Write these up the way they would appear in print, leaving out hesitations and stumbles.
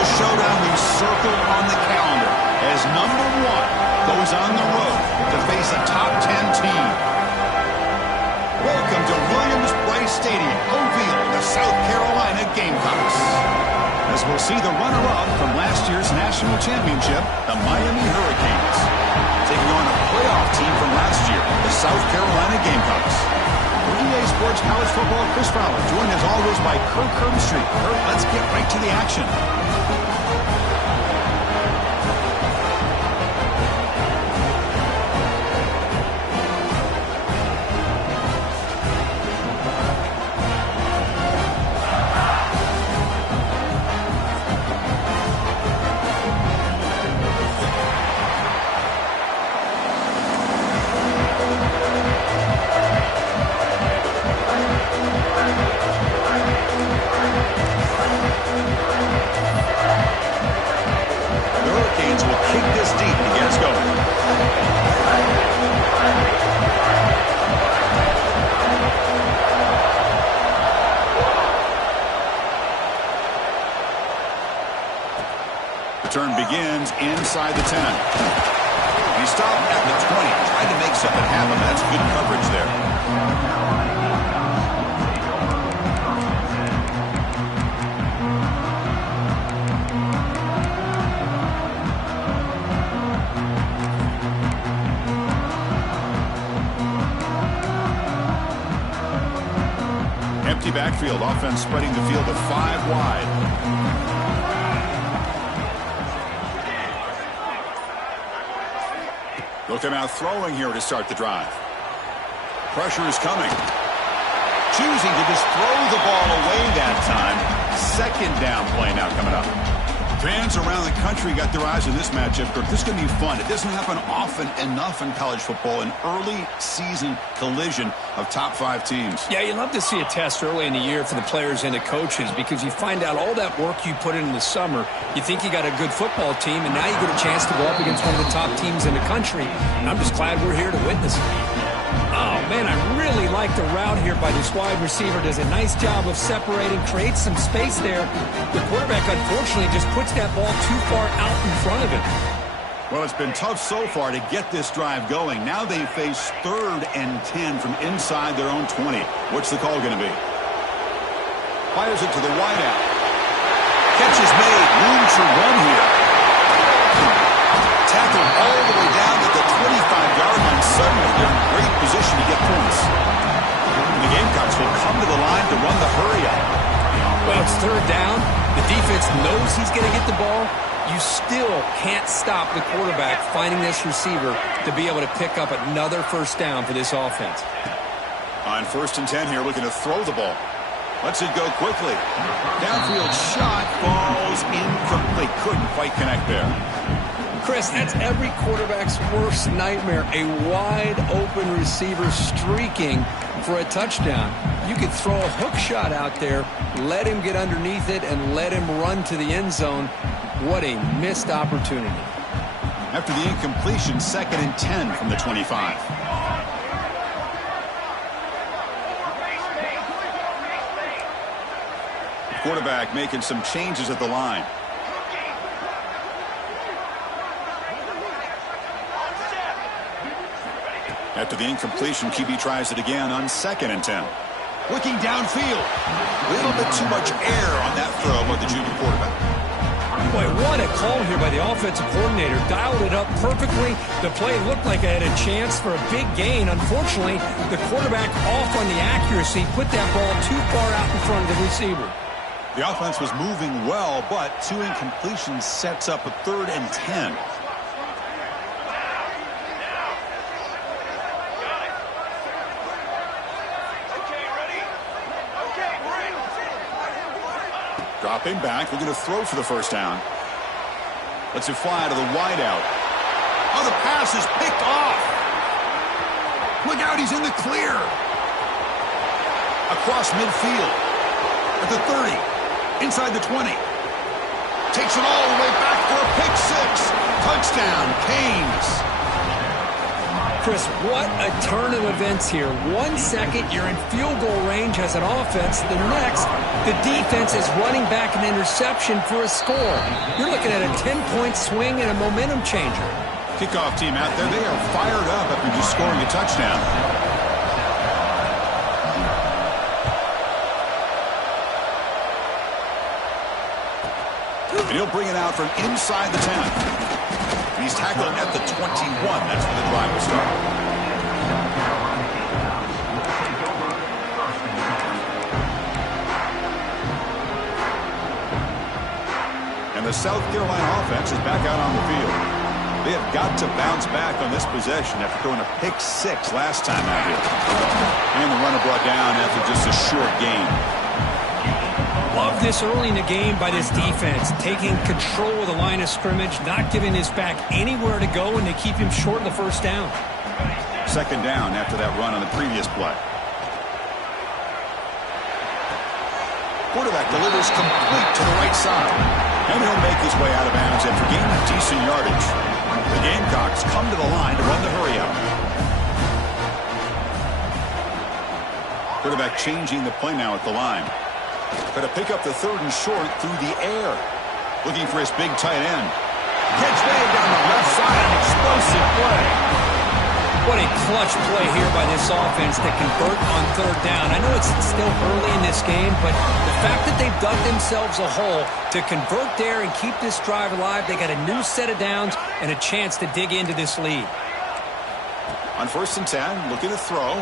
a showdown we've circled on the calendar as number 1 goes on the road to face a top 10 team. Welcome to Williams-Brice Stadium, home field of the South Carolina Gamecocks. As we'll see the runner-up from last year's national championship, the Miami Hurricanes, taking on a playoff team from last year, the South Carolina Gamecocks. For EA Sports College Football, Chris Fowler, joined as always by Kirk Herbstreit. Kirk, let's get right to the action. Turn begins inside the 10. He stopped at the 20, trying to make something happen. That's good coverage there. Empty backfield, offense spreading the field to 5 wide. Look him out throwing here to start the drive. Pressure is coming. Choosing to just throw the ball away that time. Second down play now coming up. Fans around the country got their eyes on this matchup. This is going to be fun. It doesn't happen often enough in college football. An early season collision of top 5 teams. Yeah, you love to see a test early in the year for the players and the coaches because you find out all that work you put in the summer. You think you got a good football team, and now you get a chance to go up against one of the top teams in the country. And I'm just glad we're here to witness it. Oh, man, I really like the route here by this wide receiver. Does a nice job of separating, creates some space there. The quarterback, unfortunately, just puts that ball too far out in front of him. Well, it's been tough so far to get this drive going. Now they face 3rd and 10 from inside their own 20. What's the call going to be? Fires it to the wideout. Catch is made. Room to run here. Tackled all the way down at the 25-yard line. Suddenly, they're in great position to get points. The Gamecocks will come to the line to run the hurry-up. Well, it's 3rd down. The defense knows he's going to get the ball. You still can't stop the quarterback finding this receiver to be able to pick up another 1st down for this offense. On 1st and 10 here, looking to throw the ball. Lets it go quickly. Downfield shot falls incomplete. Couldn't quite connect there. Chris, that's every quarterback's worst nightmare. A wide-open receiver streaking for a touchdown. You could throw a hook shot out there, let him get underneath it, and let him run to the end zone. What a missed opportunity. After the incompletion, 2nd and 10 from the 25. Quarterback making some changes at the line. After the incompletion, QB tries it again on 2nd and 10. Looking downfield. A little bit too much air on that throw by the junior quarterback. Boy, what a call here by the offensive coordinator. Dialed it up perfectly. The play looked like it had a chance for a big gain. Unfortunately, the quarterback off on the accuracy, put that ball too far out in front of the receiver. The offense was moving well, but 2 incompletions sets up a 3rd and 10. Dropping back, looking to throw for the 1st down. Lets it fly to the wideout. Oh, the pass is picked off. Look out, he's in the clear. Across midfield. At the 30. Inside the 20. Takes it all the way back for a pick 6. Touchdown, Canes. Chris, what a turn of events here. 1 second, you're in field goal range as an offense. The next, the defense is running back an interception for a score. You're looking at a 10-point swing and a momentum changer. Kickoff team out there, they are fired up after just scoring a touchdown. And he'll bring it out from inside the 10. He's tackled at the 21. That's where the drive will start. And the South Carolina offense is back out on the field. They have got to bounce back on this possession after throwing a pick 6 last time out here. And the runner brought down after just a short gain. Love this early in the game by this defense, taking control of the line of scrimmage, not giving this back anywhere to go, and they keep him short of the first down. Second down after that run on the previous play. Quarterback delivers complete to the right side. And he'll make his way out of bounds after gaining decent yardage. The Gamecocks come to the line to run the hurry-up. Quarterback changing the play now at the line. Got to pick up the 3rd and short through the air. Looking for his big tight end. Catch made down the left side. An explosive play. What a clutch play here by this offense to convert on 3rd down. I know it's still early in this game, but the fact that they've dug themselves a hole to convert there and keep this drive alive, they got a new set of downs and a chance to dig into this lead. On 1st and 10, looking to throw.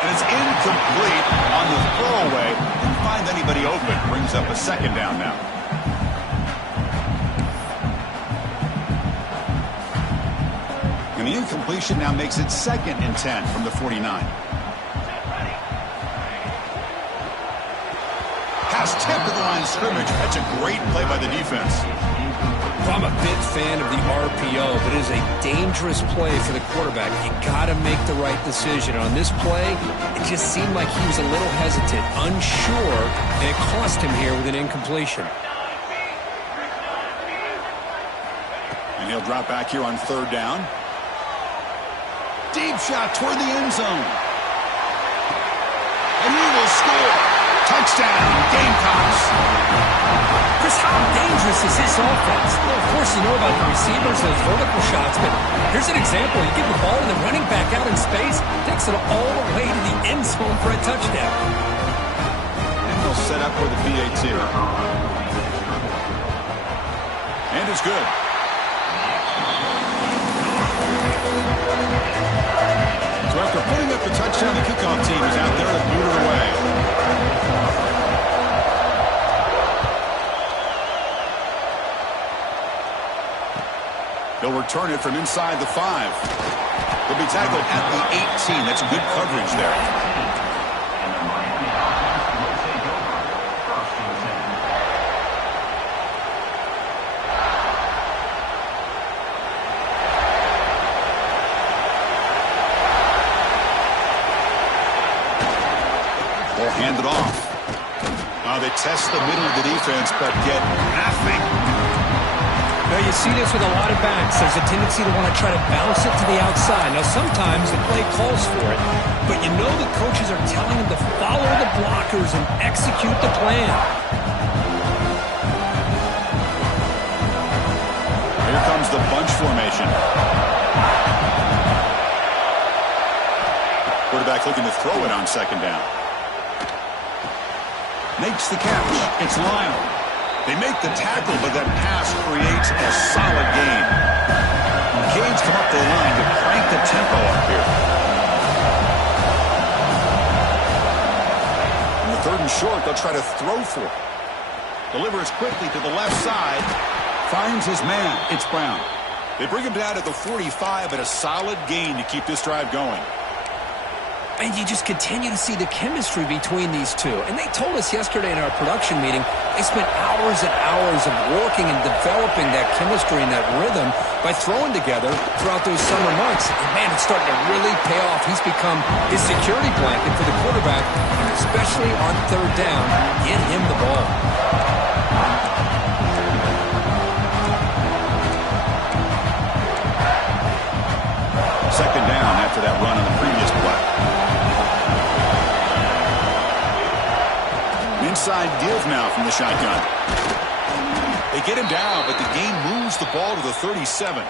And it's incomplete on the throwaway. Didn't find anybody open. Brings up a 2nd down now. And the incompletion now makes it 2nd and 10 from the 49. Pass tipped to the line of scrimmage. That's a great play by the defense. I'm a big fan of the RPO, but it is a dangerous play for the quarterback. You got to make the right decision. On this play, it just seemed like he was a little hesitant, unsure, and it cost him here with an incompletion. And he'll drop back here on 3rd down. Deep shot toward the end zone. And he will score. Touchdown, Gamecocks. Chris, how dangerous is this offense? Well, of course, you know about the receivers, those vertical shots, but here's an example. You give the ball and the running back out in space, takes it all the way to the end zone for a touchdown. And he'll set up for the PAT. And it's good. So after putting up the touchdown, the kickoff team is out there to boot it away. They'll return it from inside the 5. They'll be tackled at the 18. That's good coverage there. They'll hand it off. They test the middle of the defense, but get nothing. Now, you see this with a lot of backs. There's a tendency to want to try to bounce it to the outside. Now, sometimes the play calls for it, but you know the coaches are telling them to follow the blockers and execute the plan. Here comes the bunch formation. Quarterback looking to throw it on 2nd down. Makes the catch. It's Lyle. They make the tackle, but that pass creates a solid gain. The Canes come up the line to crank the tempo up here. On the 3rd and short, they'll try to throw for it. Delivers quickly to the left side. Finds his man. It's Brown. They bring him down at the 45, but a solid gain to keep this drive going. And you just continue to see the chemistry between these two. And they told us yesterday in our production meeting, they spent hours and hours of working and developing that chemistry and that rhythm by throwing together throughout those summer months. And man, it's starting to really pay off. He's become his security blanket for the quarterback, and especially on 3rd down, get him the ball. inside give now from the shotgun. They get him down, but the game moves the ball to the 37.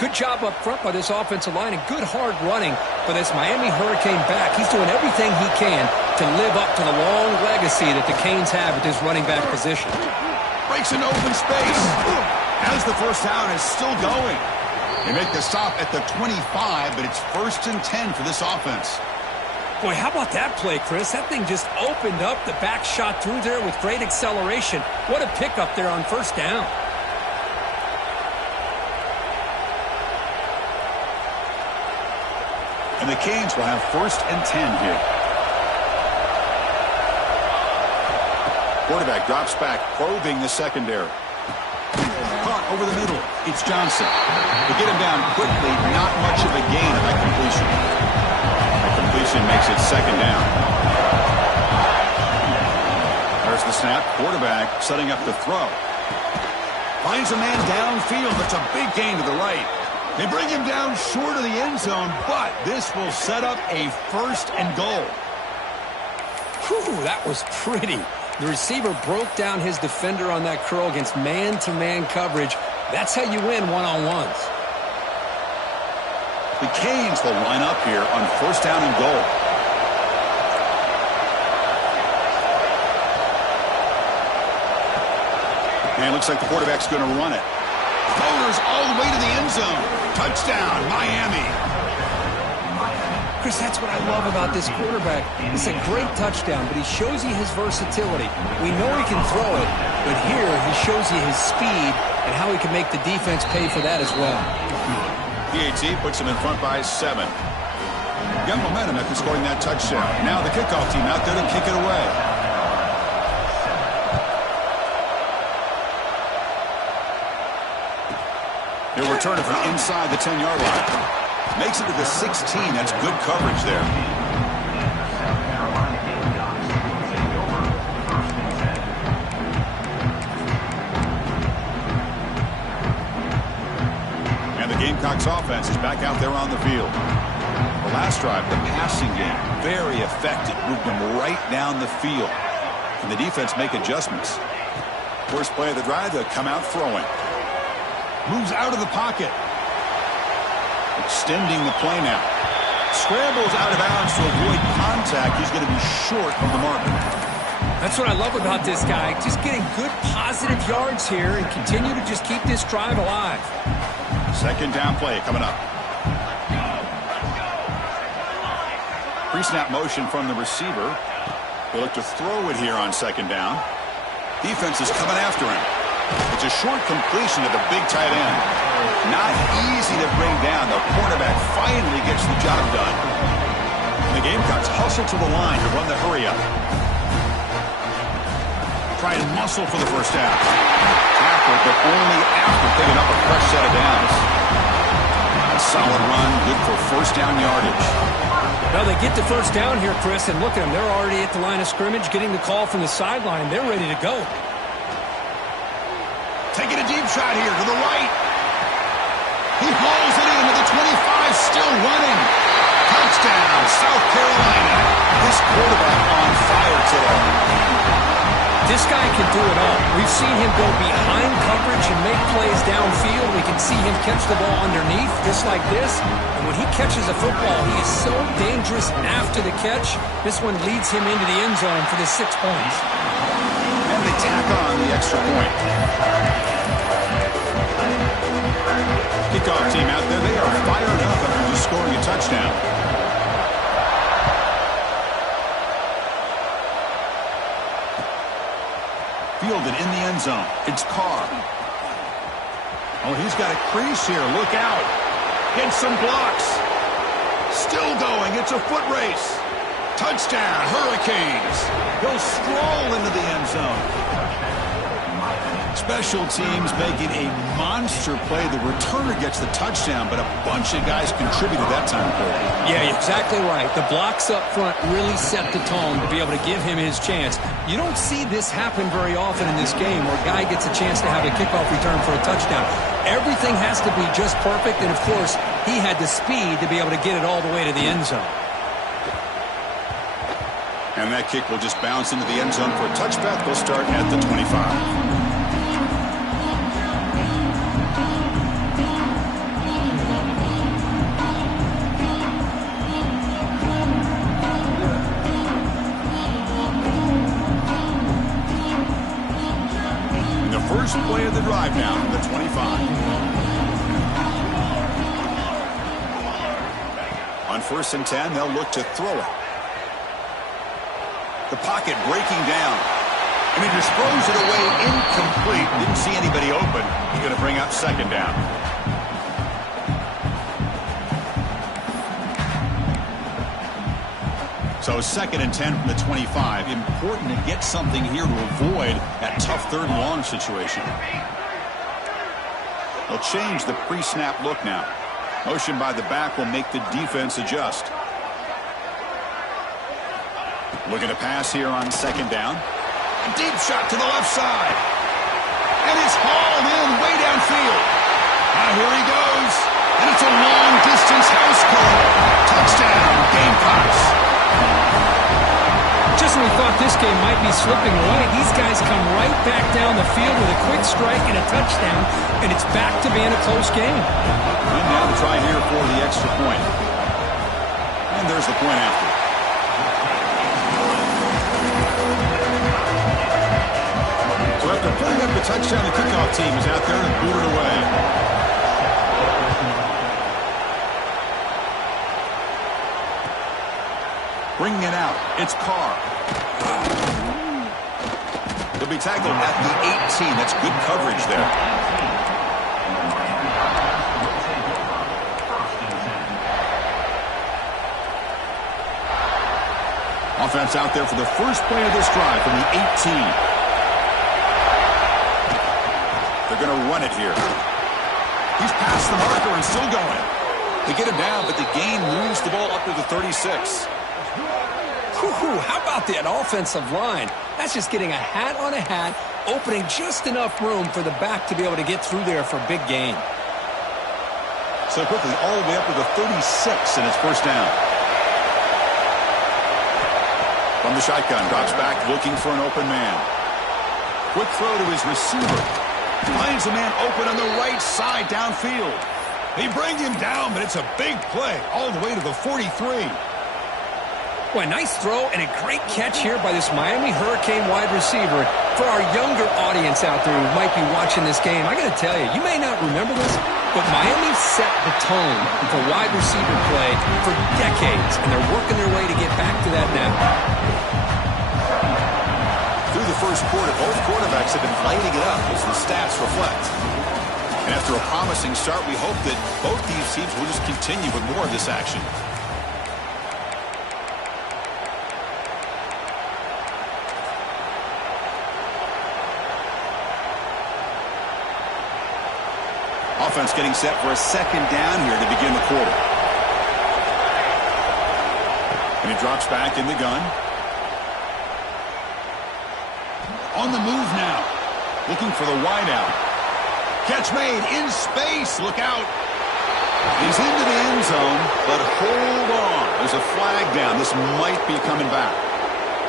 Good job up front by this offensive line and good hard running for this Miami Hurricane back. He's doing everything he can to live up to the long legacy that the Canes have at this running back position. Breaks an open space. As the first down is still going. They make the stop at the 25, but it's 1st and 10 for this offense. Boy, how about that play, Chris? That thing just opened up. The back shot through there with great acceleration. What a pickup there on first down. And the Canes will have 1st and 10 here. Quarterback drops back, probing the secondary. Caught over the middle. It's Johnson. They get him down quickly. Not much of a gain on that completion. That completion makes it 2nd down. There's the snap. Quarterback setting up the throw. Finds a man downfield. That's a big gain to the right. They bring him down short of the end zone, but this will set up a 1st and goal. Whew, that was pretty. The receiver broke down his defender on that curl against man-to-man coverage. That's how you win one-on-ones. The Canes will line up here on 1st down and goal. And it looks like the quarterback's going to run it. Floaters all the way to the end zone. Touchdown, Miami. Chris, that's what I love about this quarterback. It's a great touchdown, but he shows you his versatility. We know he can throw it, but here he shows you his speed and how he can make the defense pay for that as well. PAT puts him in front by 7. Got momentum after scoring that touchdown. Now the kickoff team out there to kick it away. He'll return it from inside the 10-yard line. Makes it to the 16. That's good coverage there. And the Gamecocks offense is back out there on the field. The last drive, the passing game, very effective. Moved them right down the field. And the defense make adjustments. First play of the drive, they'll come out throwing. Moves out of the pocket. Extending the play now. Scrambles out of bounds to avoid contact. He's going to be short of the mark. That's what I love about this guy. Just getting good positive yards here and continue to just keep this drive alive. 2nd down play coming up. Pre-snap motion from the receiver. He'll look to throw it here on 2nd down. Defense is coming after him. It's a short completion to the big tight end. Not easy to bring down. The cornerback finally gets the job done. The Gamecocks hustle to the line to run the hurry up. Try and muscle for the first down. Tackle, but only after picking up a fresh set of downs. A solid run, good for 1st down yardage. Well, they get the 1st down here, Chris, and look at them. They're already at the line of scrimmage, getting the call from the sideline. They're ready to go. Taking a deep shot here to the right. He hauls it into the 25, still running. Touchdown, South Carolina. This quarterback on fire today. This guy can do it all. We've seen him go behind coverage and make plays downfield. We can see him catch the ball underneath, just like this. And when he catches a football, he is so dangerous after the catch. This one leads him into the end zone for the 6 points. And they tack on the extra point. Kickoff team out there, they are fired up after just scoring a touchdown. Fielded in the end zone. It's Carr. Oh, he's got a crease here. Look out. Gets some blocks. Still going. It's a foot race. Touchdown, Hurricanes. He'll stroll into the end zone. Special teams making a monster play. The returner gets the touchdown, but a bunch of guys contributed that time. Yeah, exactly right. The blocks up front really set the tone to be able to give him his chance. You don't see this happen very often in this game where a guy gets a chance to have a kickoff return for a touchdown. Everything has to be just perfect, and of course, he had the speed to be able to get it all the way to the end zone. And that kick will just bounce into the end zone for a touchback. They'll start at the 25. First play of the drive now from the 25. On 1st and 10, they'll look to throw it. The pocket breaking down. And he just throws it away incomplete. Didn't see anybody open. He's going to bring up 2nd down. So 2nd and 10 from the 25. Important to get something here to avoid that tough 3rd and long situation. They'll change the pre-snap look now. Motion by the back will make the defense adjust. Looking to pass here on 2nd down. A deep shot to the left side. And it's hauled in way downfield. Now here he goes. And it's a long-distance house call. Touchdown, Gamecocks. Just when we thought this game might be slipping away, these guys come right back down the field with a quick strike and a touchdown, and it's back to being a close game. And now the try here for the extra point. And there's the point after. So after putting up the touchdown, the kickoff team is out there to boot it away. Bringing it out, it's Carr. He'll be tackled at the 18. That's good coverage there. Offense out there for the first play of this drive from the 18. They're going to run it here. He's past the marker and still going. They get him down, but the gain moves the ball up to the 36. How about that offensive line? That's just getting a hat on a hat, opening just enough room for the back to be able to get through there for a big gain. So quickly, all the way up to the 36, and it's 1st down. From the shotgun, drops back, looking for an open man. Quick throw to his receiver. Finds a man open on the right side downfield. They bring him down, but it's a big play all the way to the 43. Boy, nice throw and a great catch here by this Miami Hurricane wide receiver. For our younger audience out there who might be watching this game, I got to tell you, you may not remember this, but Miami set the tone for wide receiver play for decades, and they're working their way to get back to that now. Through the first quarter, both quarterbacks have been lighting it up, as the stats reflect. And after a promising start, we hope that both these teams will just continue with more of this action. Offense getting set for a 2nd down here to begin the quarter. And he drops back in the gun. On the move now. Looking for the wideout. Catch made in space. Look out. He's into the end zone, but hold on. There's a flag down. This might be coming back.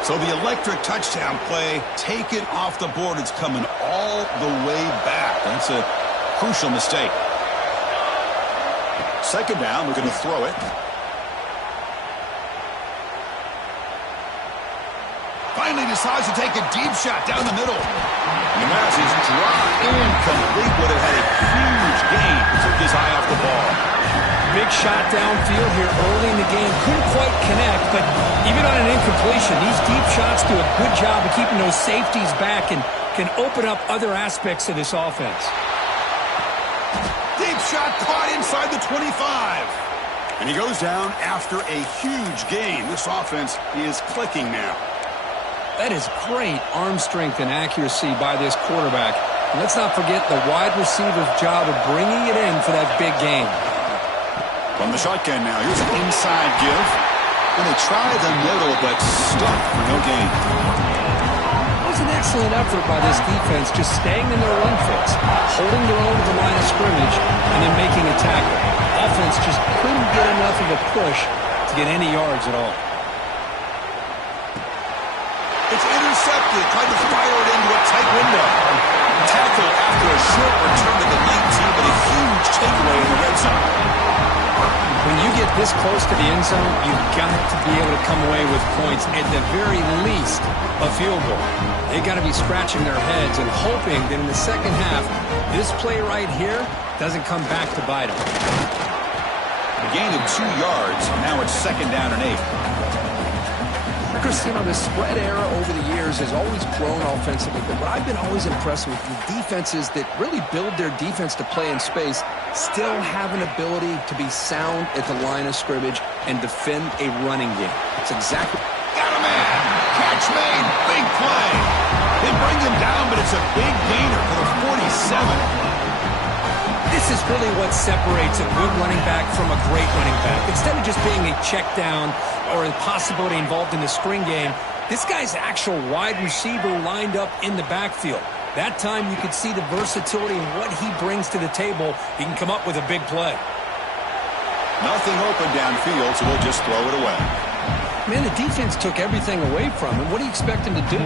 So the electric touchdown play, take it off the board. It's coming all the way back. That's a crucial mistake. 2nd down, we're going to throw it. Finally decides to take a deep shot down the middle. And the pass is dropped incomplete, but it had a huge gain. Took his eye off the ball. Big shot downfield here early in the game. Couldn't quite connect, but even on an incompletion, these deep shots do a good job of keeping those safeties back and can open up other aspects of this offense. Deep shot caught inside the 25. And he goes down after a huge gain. This offense is clicking now. That is great arm strength and accuracy by this quarterback. And let's not forget the wide receiver's job of bringing it in for that big game. From the shotgun now, here's an inside give. And they try the middle, but stuck for no gain. It was an excellent effort by this defense, just staying in their run fits, holding their own to the line of scrimmage, and then making a tackle. Offense just couldn't get enough of a push to get any yards at all. tried to fire it into a tight window. Tackle after a short return to the 19, but a huge takeaway in the red zone. When you get this close to the end zone, you've got to be able to come away with points, at the very least, a field goal. They got to be scratching their heads and hoping that in the second half, this play right here doesn't come back to bite them. A gain of 2 yards. Now it's 2nd down and 8. Chris, you know, the spread era over the years has always grown offensively, but what I've been always impressed with defenses that really build their defense to play in space still have an ability to be sound at the line of scrimmage and defend a running game. It's exactly... Got a man! Catch made! Big play! They bring him down, but it's a big gainer for the 47. This is really what separates a good running back from a great running back. Instead of just being a check down or a possibility involved in the screen game, this guy's actual wide receiver lined up in the backfield. That time you could see the versatility and what he brings to the table. He can come up with a big play. Nothing open downfield, so we'll just throw it away. Man, the defense took everything away from him. What do you expect him to do?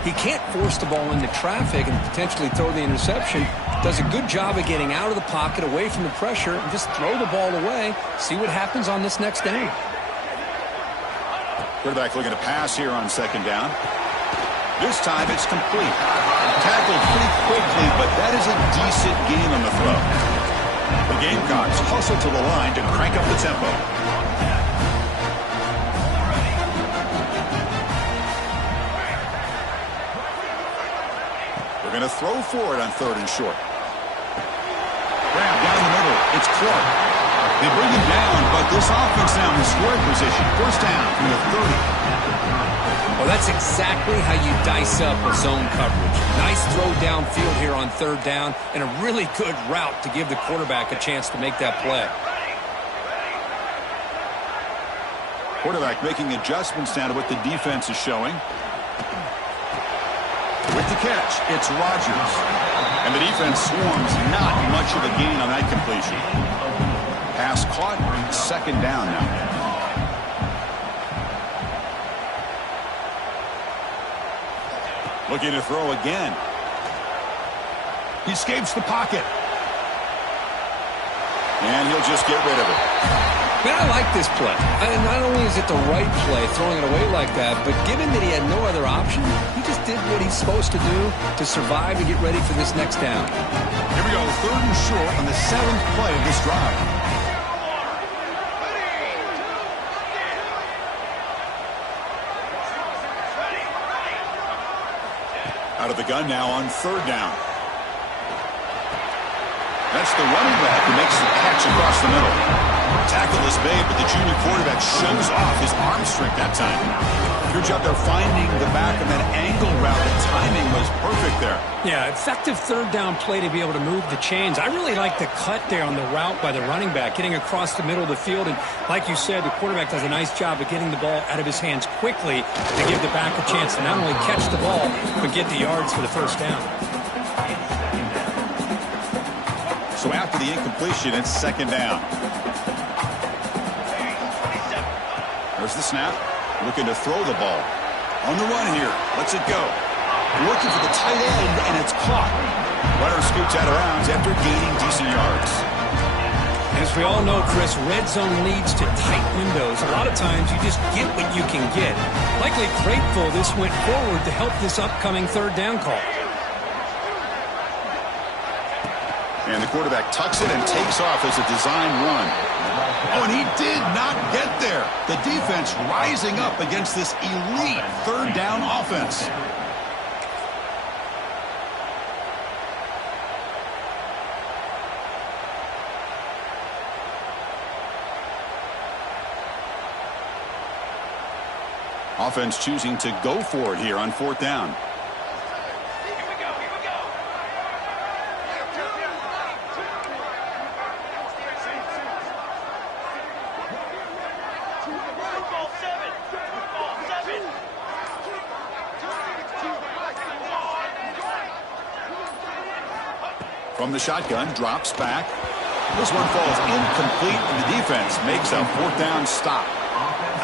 He can't force the ball into traffic and potentially throw the interception. Does a good job of getting out of the pocket, away from the pressure, and just throw the ball away. See what happens on this next down. Quarterback looking to pass here on 2nd down. This time it's complete. Tackled pretty quickly, but that is a decent gain on the throw. The Gamecocks hustle to the line to crank up the tempo. We're going to throw for it on 3rd and short. Grab down the middle. It's Clark. They bring him down, but this offense now in scoring position. 1st down from the 30. Well, that's exactly how you dice up a zone coverage. Nice throw downfield here on 3rd down, and a really good route to give the quarterback a chance to make that play. Quarterback making adjustments now to what the defense is showing. With the catch, it's Rodgers. And the defense swarms, not much of a gain on that completion. Pass caught, 2nd down now. Looking to throw again. He escapes the pocket. And he'll just get rid of it. Man, I like this play. Not only is it the right play, throwing it away like that, but given that he had no other option, he just did what he's supposed to do to survive and get ready for this next down. Here we go, 3rd and short on the 7th play of this drive. Out of the gun now on 3rd down. That's the running back who makes the catch across the middle. Tackle is made, but the junior quarterback shows off his arm strength that time. Good job there finding the back of that angle route. The timing was perfect there. Yeah, effective 3rd down play to be able to move the chains. I really like the cut there on the route by the running back, getting across the middle of the field. And like you said, the quarterback does a nice job of getting the ball out of his hands quickly to give the back a chance to not only catch the ball, but get the yards for the 1st down. So after the incompletion, it's 2nd down. There's the snap. Looking to throw the ball. On the run here. Lets it go. Looking for the tight end, and it's caught. Runner scoots out of bounds after gaining decent yards. As we all know, Chris, red zone leads to tight windows. A lot of times you just get what you can get. Likely grateful this went forward to help this upcoming 3rd down call. And the quarterback tucks it and takes off as a design run. Oh, and he did not get there. The defense rising up against this elite 3rd down offense. Offense choosing to go for it here on 4th down. From the shotgun, drops back. This one falls incomplete, and the defense makes a 4th down stop.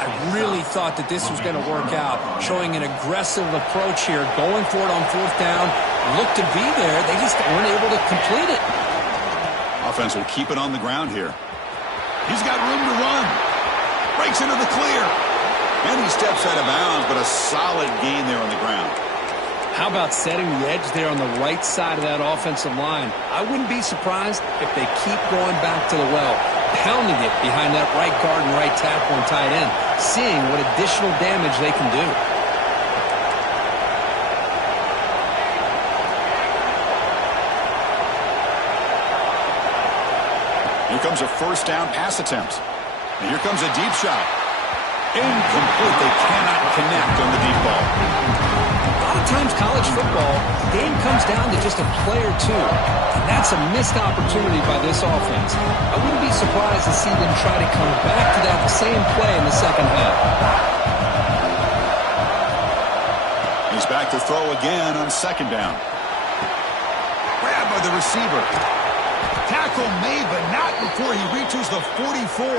I really thought that this was going to work out, showing an aggressive approach here, going for it on fourth down. Looked to be there. They just weren't able to complete it. Offense will keep it on the ground here. He's got room to run. Breaks into the clear. And he steps out of bounds, but a solid gain there on the ground. How about setting the edge there on the right side of that offensive line? I wouldn't be surprised if they keep going back to the well, pounding it behind that right guard and right tackle and tight end, seeing what additional damage they can do. Here comes a first down pass attempt. And here comes a deep shot. Incomplete. They cannot connect on the deep ball. A lot of times college football, the game comes down to just a play or two. And that's a missed opportunity by this offense. I wouldn't be surprised to see them try to come back to that same play in the second half. He's back to throw again on second down. Grabbed by the receiver. Tackle made, but not before he reaches the 44.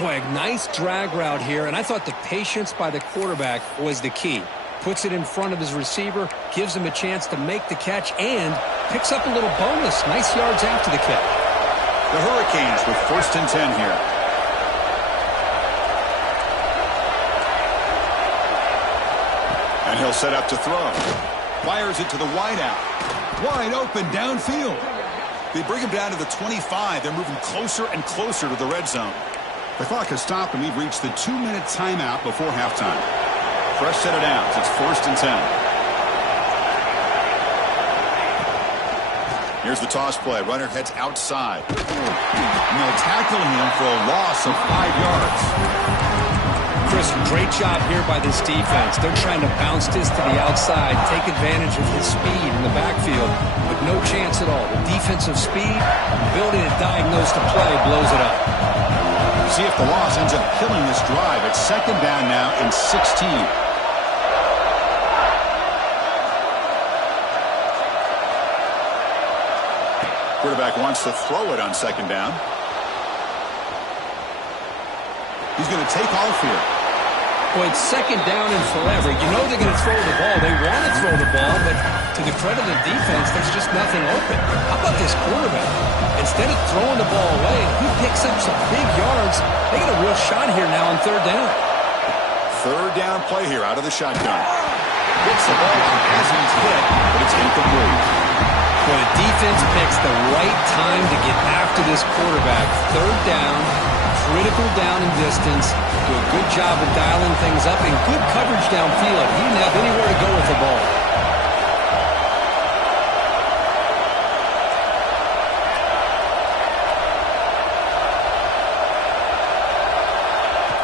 Boy, a nice drag route here, and I thought the patience by the quarterback was the key. Puts it in front of his receiver, gives him a chance to make the catch, and picks up a little bonus. Nice yards after the catch. The Hurricanes with 1st and 10 here. And he'll set up to throw. Fires it to the wideout. Wide open downfield. They bring him down to the 25. They're moving closer and closer to the red zone. The clock has stopped, and we've reached the 2-minute timeout before halftime. Fresh set of downs. It's 1st and 10. Here's the toss play. Runner heads outside. And they'll tackle him for a loss of 5 yards. Chris, great job here by this defense. They're trying to bounce this to the outside, take advantage of his speed in the backfield, but no chance at all. The defensive speed, ability to diagnose the play, blows it up. See if the loss ends up killing this drive. It's second down now and 16. Quarterback wants to throw it on second down. He's going to take off here. Boy, it's second down and forever. You know they're going to throw the ball. They want to throw the ball, but to the credit of the defense, there's just nothing open. How about this quarterback? Instead of throwing the ball away, he picks up some big yards. They get a real shot here now on third down. Third down play here out of the shotgun. Gets the ball on as he's hit, but it's incomplete. Boy, the defense picks the right time to get after this quarterback. Third down, critical down and distance. Do a good job of dialing things up and good coverage downfield. He didn't have anywhere to go with the ball.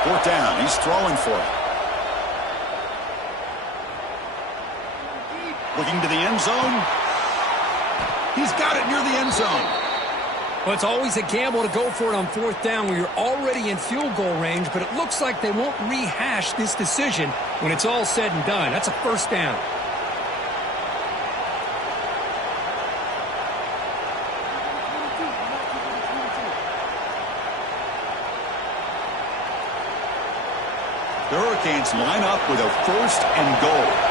Fourth down. He's throwing for it. Looking to the end zone. He's got it near the end zone. Well, it's always a gamble to go for it on fourth down when you're already in field goal range, but it looks like they won't rehash this decision when it's all said and done. That's a first down. The Hurricanes line up with a 1st and goal.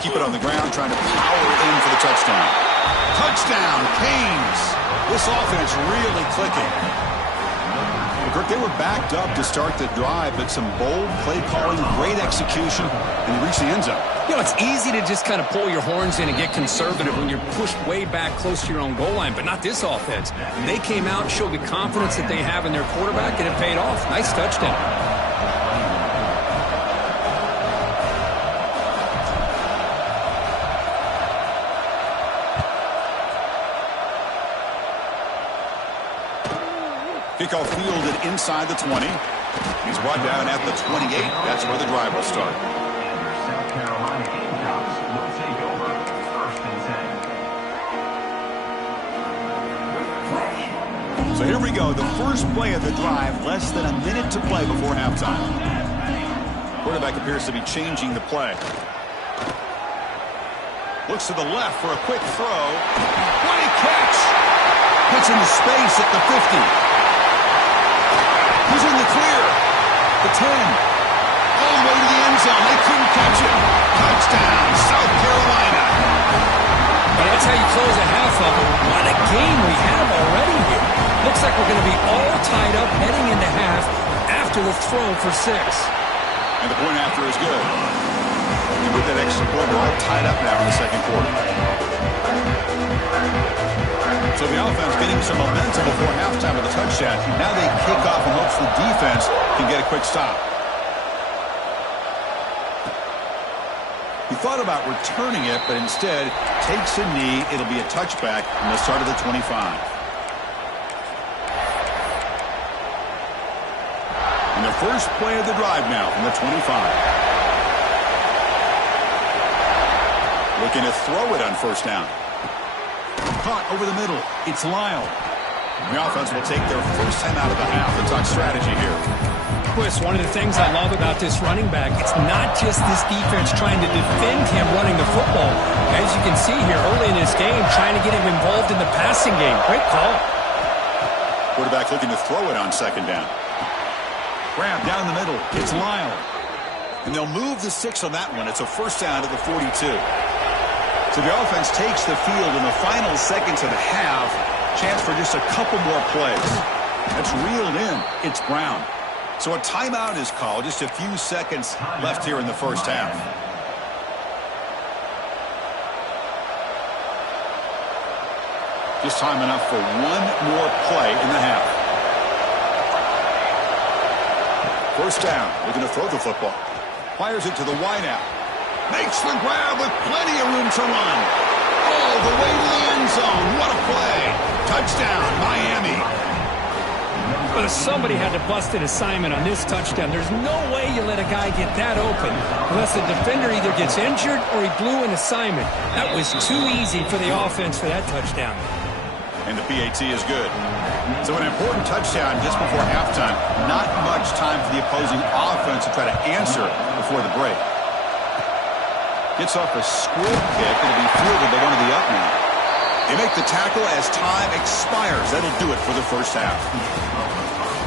Keep it on the ground, trying to power in for the touchdown. Touchdown, Canes. This offense really clicking. Well, Kirk, they were backed up to start the drive, but some bold play calling, great execution, and they reached the end zone. You know, it's easy to just kind of pull your horns in and get conservative when you're pushed way back close to your own goal line, but not this offense. They came out and showed the confidence that they have in their quarterback, and it paid off. Nice touchdown. Kickoff fielded inside the 20. He's brought down at the 28. That's where the drive will start. South Carolina Gamecocks will take over first and 10. So here we go. The first play of the drive. Less than a minute to play before halftime. Quarterback appears to be changing the play. Looks to the left for a quick throw. What a catch! Gets into space at the 50. He's in the clear. The 10. All the way to the end zone. They couldn't catch him. Touchdown, South Carolina. And that's how you close a half of it. What a game we have already here. Looks like we're going to be all tied up heading into half after the throw for 6. And the point after is good. And with that extra point, we're all tied up now in the second quarter. So the offense getting some momentum before halftime with a touchdown. Now they kick off and hopes the defense can get a quick stop. He thought about returning it, but instead takes a knee. It'll be a touchback from the start of the 25. And the first play of the drive now from the 25. Looking to throw it on first down. Caught over the middle. It's Lyle. The offense will take their first time out of the half. Let's talk strategy here. Chris, one of the things I love about this running back, it's not just this defense trying to defend him running the football. As you can see here early in this game, trying to get him involved in the passing game. Great call. Quarterback looking to throw it on second down. Grab down the middle. It's Lyle. And they'll move the 6 on that one. It's a first down to the 42. So the offense takes the field in the final seconds of the half. Chance for just a couple more plays. That's reeled in. It's Brown. So a timeout is called. Just a few seconds left here in the first half. Just time enough for one more play in the half. First down. Looking to throw the football. Fires it to the wideout. Makes the grab with plenty of room to run. All the way to the end zone. What a play. Touchdown, Miami. But somebody had to bust an assignment on this touchdown. There's no way you let a guy get that open unless the defender either gets injured or he blew an assignment. That was too easy for the offense for that touchdown. And the PAT is good. So an important touchdown just before halftime. Not much time for the opposing offense to try to answer before the break. Gets off a squib kick. It'll be fielded by one of the up men. They make the tackle as time expires. That'll do it for the first half.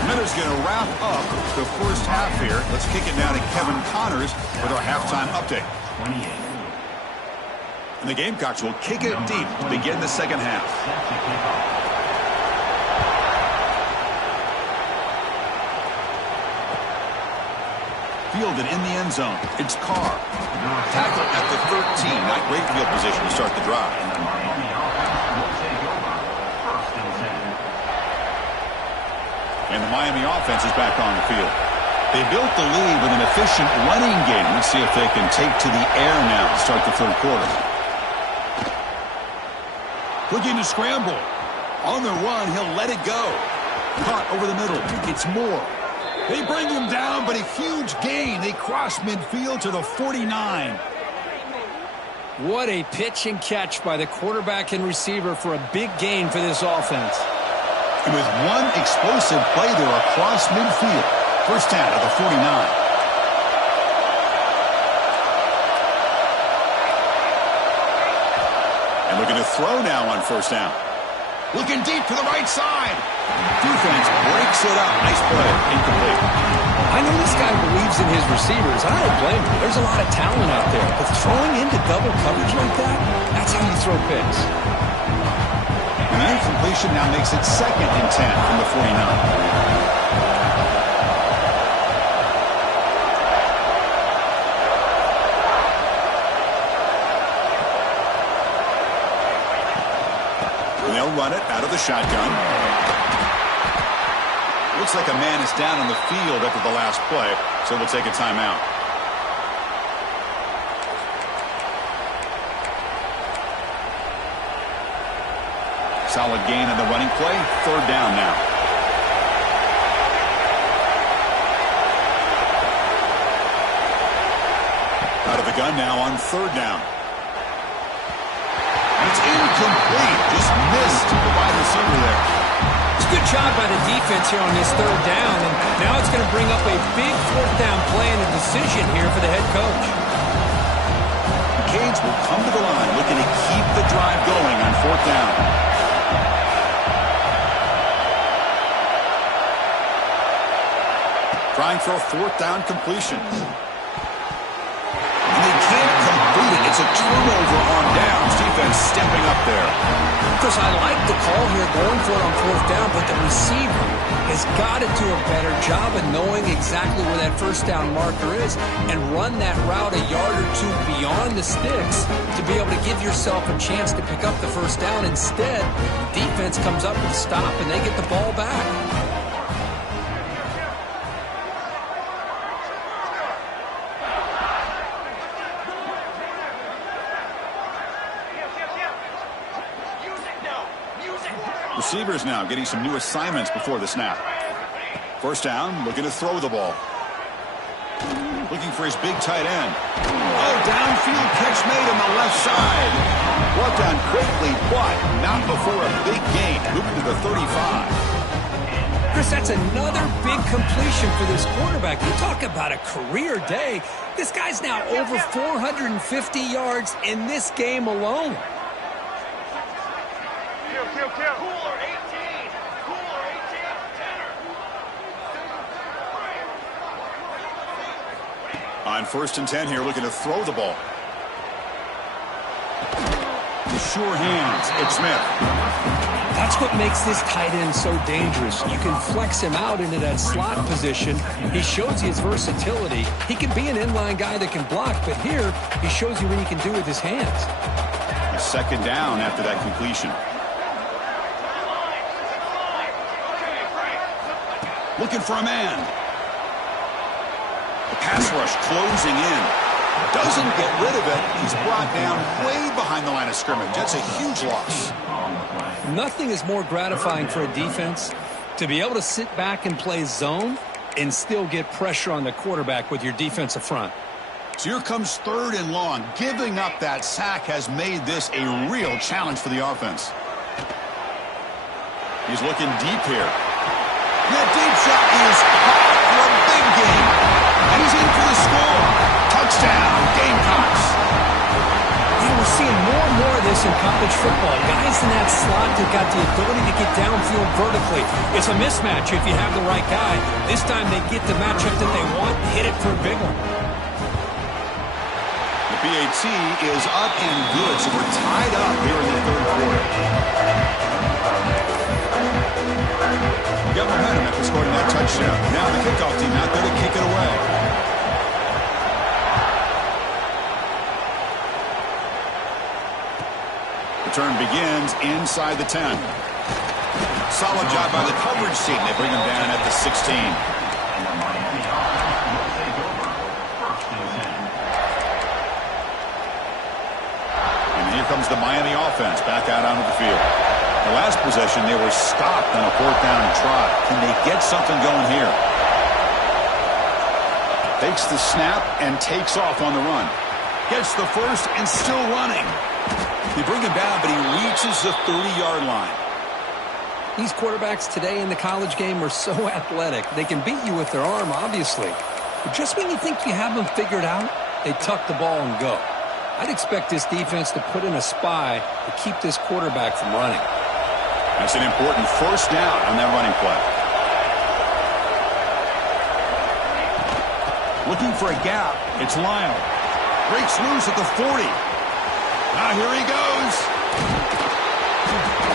Miller's going to wrap up the first half here. Let's kick it down to Kevin Connors with our halftime update. And the Gamecocks will kick it deep to begin the second half. Fielded in the end zone. It's Carr. Tackle at the 13. Not great field position to start the drive. And the Miami offense is back on the field. They built the lead with an efficient running game. Let's see if they can take to the air now to start the third quarter. Looking to scramble. On the run, he'll let it go. Caught over the middle. It's Moore. They bring him down, but a huge gain. They cross midfield to the 49. What a pitch and catch by the quarterback and receiver for a big gain for this offense. And with one explosive play, they're across midfield. First down at the 49. And looking to throw now on first down. Looking deep to the right side. Defense breaks it up. Nice play. Incomplete. I know this guy believes in his receivers. I don't blame him. There's a lot of talent out there. But throwing into double coverage like that, that's how you throw picks. And the incompletion now makes it second and 10 from the 49. Run it out of the shotgun. Looks like a man is down on the field after the last play, so we'll take a timeout. Solid gain on the running play. Third down now. of the gun now on third down. It's incomplete. Just missed the wide receiver there. It's a good job by the defense here on this third down, and now it's going to bring up a big fourth down play and a decision here for the head coach. The Canes will come to the line looking to keep the drive going on fourth down. Trying for a fourth down completion. And they can't complete it. It's a turnover on downs. Defense stepping up there. Chris, I like the call here going for it on fourth down, but the receiver has got to do a better job of knowing exactly where that first down marker is and run that route a yard or two beyond the sticks to be able to give yourself a chance to pick up the first down. Instead, the defense comes up with a stop and they get the ball back. Receivers now getting some new assignments before the snap. First down, looking to throw the ball. Looking for his big tight end. Oh, downfield catch made on the left side. Brought down quickly, but not before a big gain. Moving to the 35. Chris, that's another big completion for this quarterback. You talk about a career day. This guy's now over 450 yards in this game alone. Cooler 18. Cooler 18. On 1st and 10 here, looking to throw the ball. The sure hands. It's Smith. That's what makes this tight end so dangerous. You can flex him out into that slot position. He shows you his versatility. He can be an inline guy that can block, but here he shows you what he can do with his hands. A second down after that completion. Looking for a man. The pass rush closing in. Doesn't get rid of it. He's brought down way behind the line of scrimmage. That's a huge loss. Nothing is more gratifying for a defense to be able to sit back and play zone and still get pressure on the quarterback with your defensive front. So here comes 3rd and long. Giving up that sack has made this a real challenge for the offense. He's looking deep here. That deep shot is caught for a big game. And he's in for the score. Touchdown, Gamecocks. We're seeing more and more of this in college football. Guys in that slot that got the ability to get downfield vertically. It's a mismatch if you have the right guy. This time they get the matchup that they want, hit it for a big one. The PAT is up and good, so we're tied up here in the 3rd quarter. We got momentum after scoring that touchdown. Now the kickoff team out there to kick it away. Return begins inside the 10. Solid job by the coverage team. They bring him down at the 16. And here comes the Miami offense back out onto the field. The last possession, they were stopped on a 4th down and try. Can they get something going here? Takes the snap and takes off on the run. Gets the first and still running. They bring him down, but he reaches the 30-yard line. These quarterbacks today in the college game are so athletic. They can beat you with their arm, obviously. But just when you think you have them figured out, they tuck the ball and go. I'd expect this defense to put in a spy to keep this quarterback from running. That's an important first down on that running play. Looking for a gap. It's Lyle. Breaks loose at the 40. Now here he goes.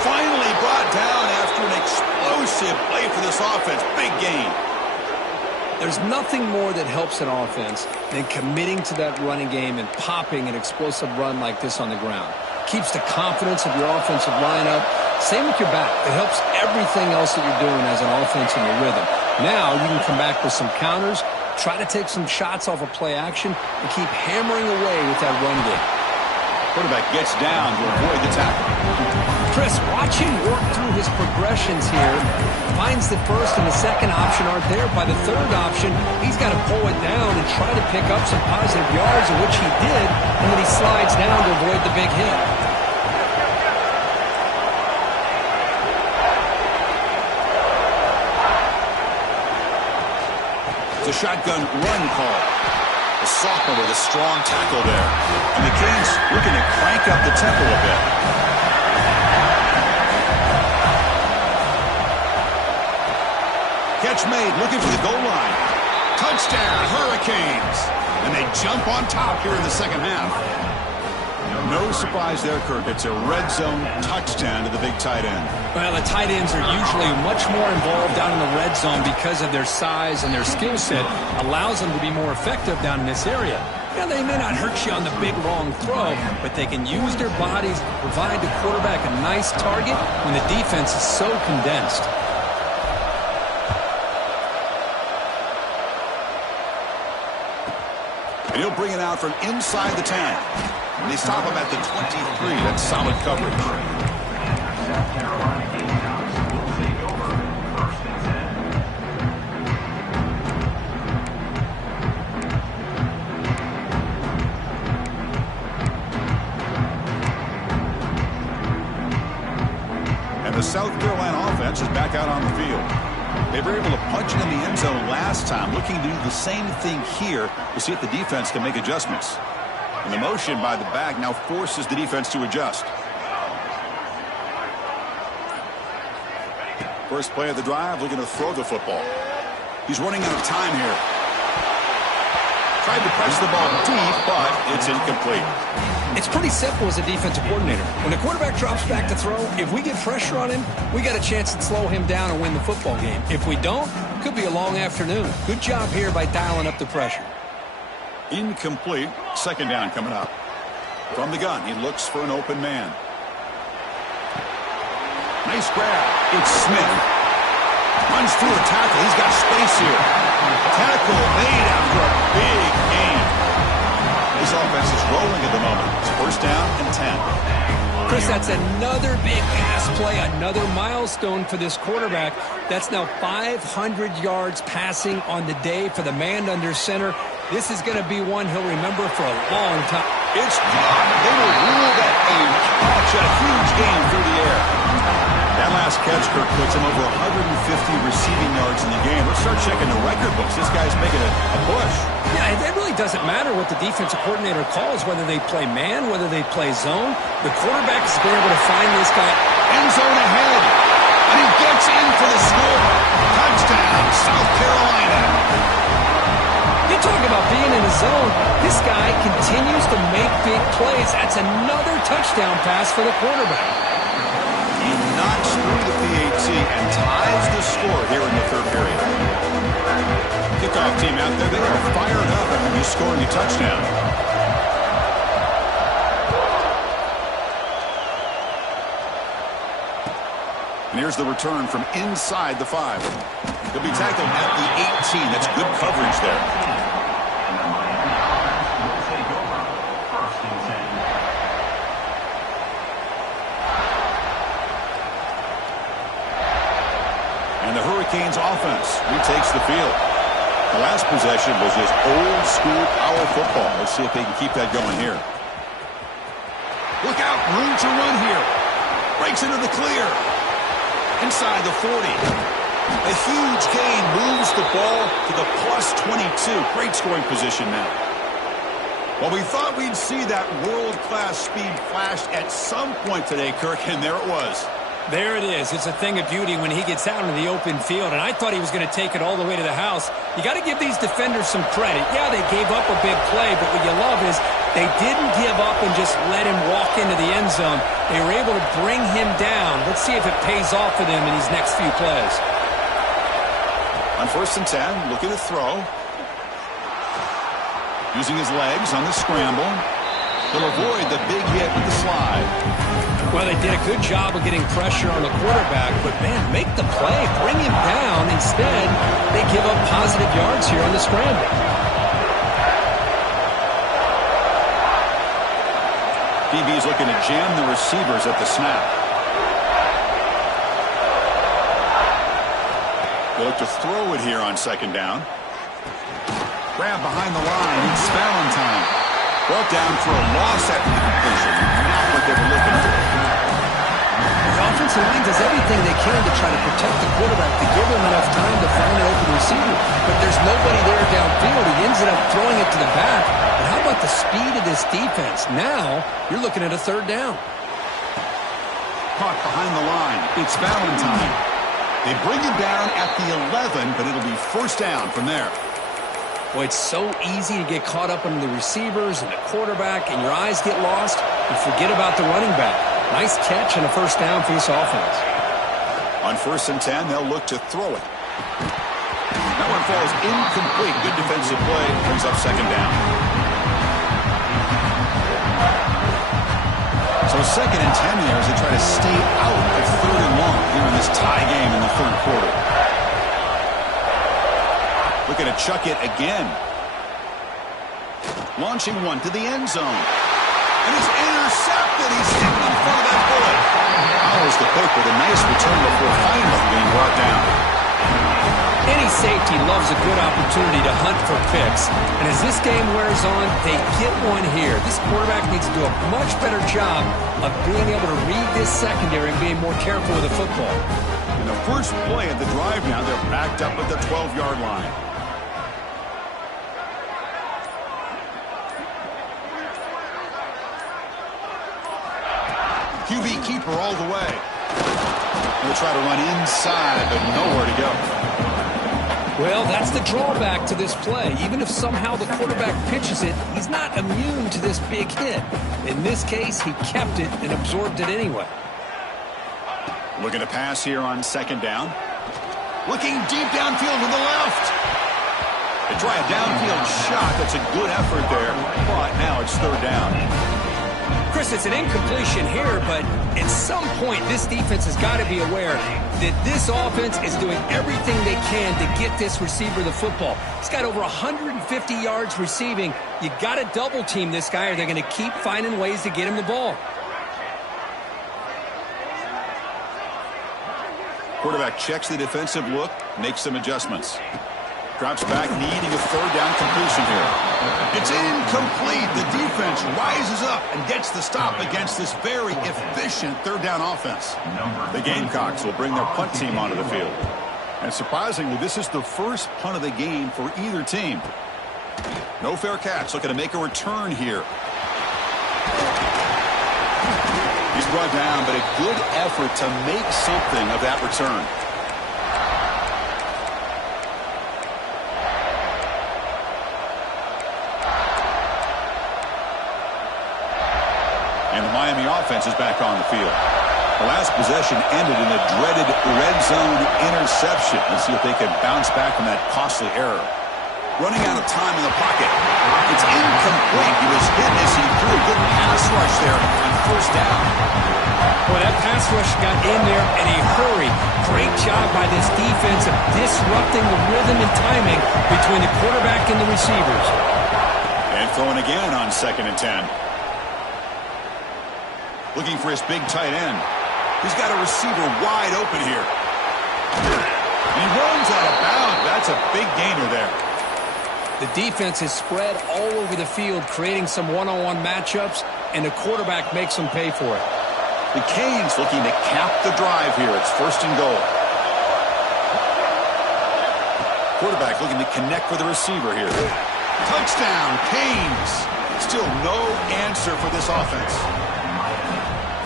Finally brought down after an explosive play for this offense. Big gain. There's nothing more that helps an offense than committing to that running game and popping an explosive run like this on the ground. Keeps the confidence of your offensive lineup. Same with your back. It helps everything else that you're doing as an offense in your rhythm. Now you can come back with some counters, try to take some shots off of play action, and keep hammering away with that run game. Quarterback gets down to avoid the tackle. Chris, watch him work through his progressions here. Finds the first and the second option aren't there. By the third option, he's got to pull it down and try to pick up some positive yards, of which he did, and then he slides down to avoid the big hit. It's a shotgun run call. The sophomore with a strong tackle there. And the Canes looking to crank up the tempo a bit. Catch made, looking for the goal line. Touchdown, Hurricanes. And they jump on top here in the second half. No surprise there, Kirk. It's a red zone touchdown to the big tight end. Well, the tight ends are usually much more involved down in the red zone because of their size and their skill set allows them to be more effective down in this area. Now, they may not hurt you on the big, long throw, but they can use their bodies to provide the quarterback a nice target when the defense is so condensed. And he'll bring it out from inside the 10. And they stop him at the 23. That's solid coverage. South Carolina Gamecocks will take over 1st and 10. And the South Carolina offense is back out on the field. They were able to punch it in the end zone last time, looking to do the same thing here to see if the defense can make adjustments. And the motion by the back now forces the defense to adjust. First play of the drive, looking to throw the football. He's running out of time here. Tried to press the ball deep, but it's incomplete. It's pretty simple as a defensive coordinator. When the quarterback drops back to throw, if we get pressure on him, we got a chance to slow him down and win the football game. If we don't, it could be a long afternoon. Good job here by dialing up the pressure. Incomplete. Second down coming up. From the gun, he looks for an open man. Nice grab. It's Smith. Runs through a tackle. He's got space here. Tackle made after a big gain. This offense is rolling at the moment. It's first down and 10. Chris, that's another big pass play, another milestone for this quarterback. That's now 500 yards passing on the day for the man under center. This is going to be one he'll remember for a long time. It's caught. They will rule that a catch, a huge gain through the air. That last catch, Kirk, puts him over 150 receiving yards in the game. Let's start checking the record books. This guy's making a push. Yeah, it really doesn't matter what the defensive coordinator calls, whether they play man, whether they play zone. The quarterback has been able to find this guy. End zone ahead. And he gets in for the score. Touchdown, South Carolina. You talk about being in the zone. This guy continues to make big plays. That's another touchdown pass for the quarterback. He knocks through the PAT and ties the score here in the third period. Kickoff team out there, they are fired up after just scoring a touchdown. And here's the return from inside the 5. He'll be tackled at the 18. That's good coverage there. And the Hurricanes offense retakes the field. The last possession was just old school power football. Let's see if they can keep that going here. Look out, room to run here. Breaks into the clear. Inside the 40. A huge gain moves the ball to the plus 22. Great scoring position now. Well, we thought we'd see that world-class speed flashed at some point today, Kirk, and there it was. There it is. It's a thing of beauty when he gets out into the open field, and I thought he was going to take it all the way to the house. You got to give these defenders some credit. Yeah, they gave up a big play, but what you love is they didn't give up and just let him walk into the end zone. They were able to bring him down. Let's see if it pays off for them in these next few plays. On 1st and 10, looking to throw. Using his legs on the scramble. He'll avoid the big hit with the slide. Well, they did a good job of getting pressure on the quarterback, but, man, make the play, bring him down. Instead, they give up positive yards here on the scramble. DB's looking to jam the receivers at the snap. They look to throw it here on second down. Grab behind the line. It's Valentine. Brought down for a loss at completion. Not what they were looking for. The offensive line does everything they can to try to protect the quarterback, to give him enough time to find an open receiver. But there's nobody there downfield. He ends up throwing it to the back. But how about the speed of this defense? Now you're looking at a third down. Caught behind the line. It's Valentine. They bring him down at the 11, but it'll be first down from there. Boy, it's so easy to get caught up in the receivers and the quarterback, and your eyes get lost. You forget about the running back. Nice catch and a first down for this offense. On 1st and 10, they'll look to throw it. That one falls incomplete. Good defensive play. Brings up second down. So 2nd and 10 here as they try to stay out of 3rd and long here in this tie game in the 3rd quarter. Looking to chuck it again. Launching one to the end zone. And it's intercepted. He's sitting in front of that bullet. Powers the pick with a nice return before finally being brought down. Any safety loves a good opportunity to hunt for picks. And as this game wears on, they get one here. This quarterback needs to do a much better job of being able to read this secondary and being more careful with the football. In the first play of the drive now, they're backed up at the 12-yard line. QB keeper all the way. They'll try to run inside, but nowhere to go. Well, that's the drawback to this play. Even if somehow the quarterback pitches it, he's not immune to this big hit. In this case, he kept it and absorbed it anyway. Looking to pass here on 2nd down. Looking deep downfield to the left. They try a downfield shot. That's a good effort there, but now it's 3rd down. Chris, it's an incompletion here, but at some point, this defense has got to be aware that this offense is doing everything they can to get this receiver the football. He's got over 150 yards receiving. You got to double team this guy or they're going to keep finding ways to get him the ball. Quarterback checks the defensive look, makes some adjustments. Drops back, needing a 3rd down completion here. It's incomplete. The defense rises up and gets the stop against this very efficient 3rd down offense. The Gamecocks will bring their punt team onto the field. And surprisingly, this is the first punt of the game for either team. No fair catch. Looking to make a return here. He's brought down, but a good effort to make something of that return. And the Miami offense is back on the field. The last possession ended in a dreaded red zone interception. Let's see if they can bounce back from that costly error. Running out of time in the pocket. It's incomplete. He was hit as he threw. Good pass rush there on 1st down. Boy, that pass rush got in there in a hurry. Great job by this defense of disrupting the rhythm and timing between the quarterback and the receivers. And throwing again on 2nd and 10. Looking for his big tight end. He's got a receiver wide open here. And he runs out of bounds. That's a big gainer there. The defense is spread all over the field, creating some one-on-one matchups, and the quarterback makes them pay for it. The Canes looking to cap the drive here. It's 1st and goal. Quarterback looking to connect with the receiver here. Touchdown, Canes. Still no answer for this offense.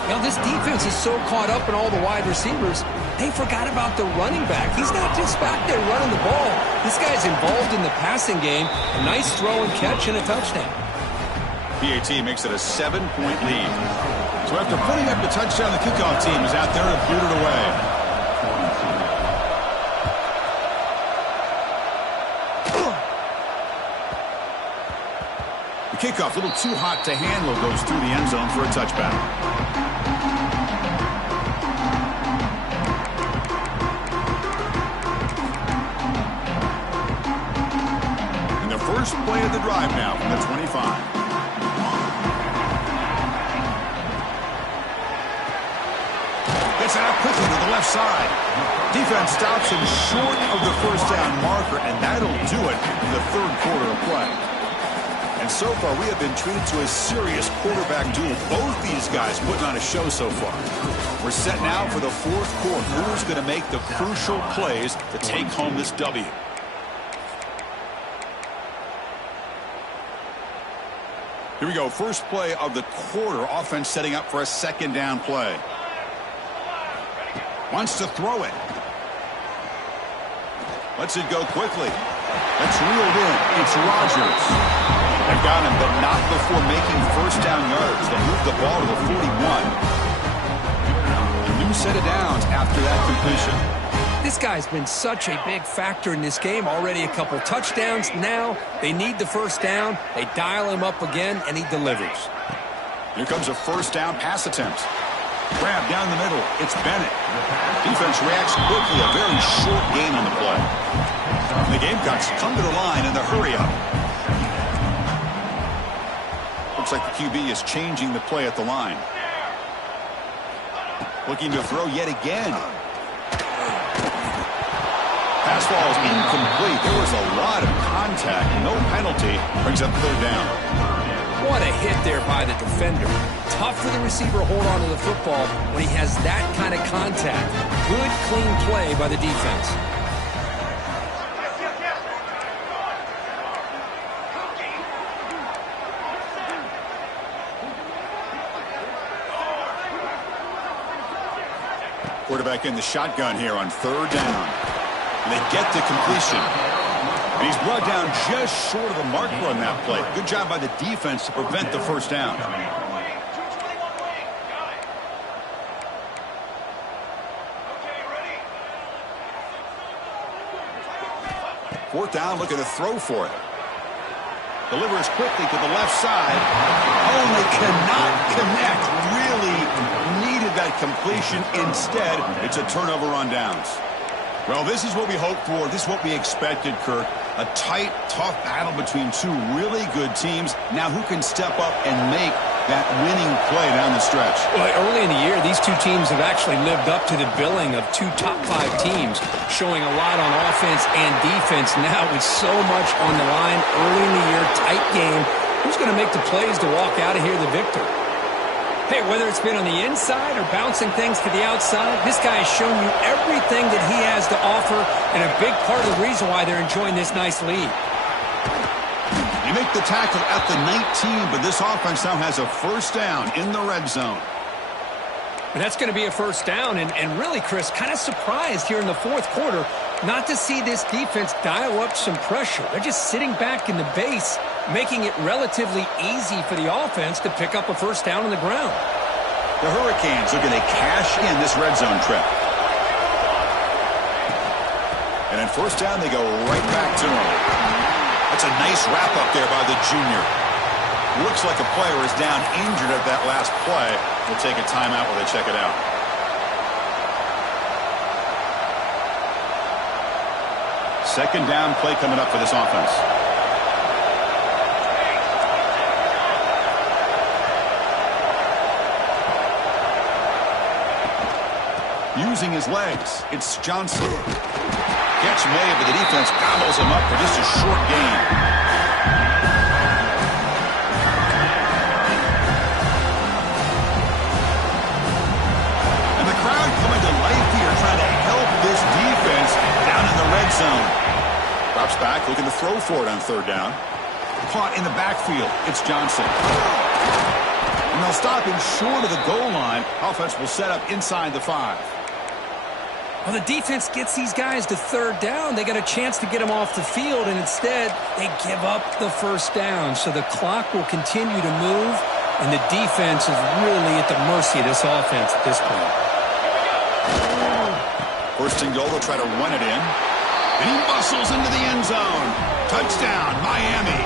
You know, this defense is so caught up in all the wide receivers, they forgot about the running back. He's not just back there running the ball. This guy's involved in the passing game. A nice throw and catch and a touchdown. PAT makes it a 7-point lead. So after putting up the touchdown, the kickoff team is out there to boot it away. The kickoff, a little too hot to handle, goes through the end zone for a touchback. And the first play of the drive now from the 25. Gets Gets it out quickly to the left side. Defense stops him short of the first down marker, and that'll do it in the third quarter of play. And so far, we have been treated to a serious quarterback duel. Both these guys putting on a show so far. We're set now for the fourth quarter. Who's going to make the crucial plays to take home this W? Here we go. First play of the quarter. Offense setting up for a second down play. Wants to throw it. Lets it go quickly. That's reeled in. It's Rodgers. They've got him, but not before making first down yards. They'll move the ball to the 41. A new set of downs after that completion. This guy's been such a big factor in this game. Already a couple touchdowns. Now they need the first down. They dial him up again, and he delivers. Here comes a first down pass attempt. Grab down the middle. It's Bennett. Defense reacts quickly. A very short gain on the play. The Gamecocks come to the line in the hurry-up. Looks like the QB is changing the play at the line. Looking to throw yet again. Pass ball is incomplete. There was a lot of contact. No penalty. Brings up third down. What a hit there by the defender. Tough for the receiver to hold on to the football when he has that kind of contact. Good, clean play by the defense. Quarterback in the shotgun here on third down. And they get the completion. And he's brought down just short of the marker on that play. Good job by the defense to prevent the first down. Fourth down, looking to throw for it. Delivers quickly to the left side. Oh, and they cannot connect. Really needed that completion. Instead, it's a turnover on downs. Well, this is what we hoped for. This is what we expected, Kirk. A tight, tough battle between two really good teams. Now who can step up and make that winning play down the stretch? Well, early in the year, these two teams have actually lived up to the billing of two top-5 teams, showing a lot on offense and defense. Now with so much on the line early in the year, tight game, who's going to make the plays to walk out of here the victor? Hey, whether it's been on the inside or bouncing things to the outside, this guy has shown you everything that he has to offer, and a big part of the reason why they're enjoying this nice lead. You make the tackle at the 19, but this offense now has a first down in the red zone. And that's going to be a first down, and really, Chris, kind of surprised here in the fourth quarter not to see this defense dial up some pressure. They're just sitting back in the base, making it relatively easy for the offense to pick up a first down on the ground. The Hurricanes looking to cash in this red zone trip. And in first down, they go right back to him. That's a nice wrap-up there by the junior. Looks like a player is down injured at that last play. We'll take a timeout while they check it out. Second down play coming up for this offense. Using his legs, it's Johnson. Catch made, but the defense gobbles him up for just a short gain. And the crowd coming to life here, trying to help this defense down in the red zone. Drops back, looking to throw for it on third down. Caught in the backfield, it's Johnson. And they'll stop him short of the goal line. Offense will set up inside the 5. Well, the defense gets these guys to third down. They got a chance to get them off the field, and instead they give up the first down. So the clock will continue to move, and the defense is really at the mercy of this offense at this point. First and goal, they'll try to run it in. And he muscles into the end zone. Touchdown, Miami.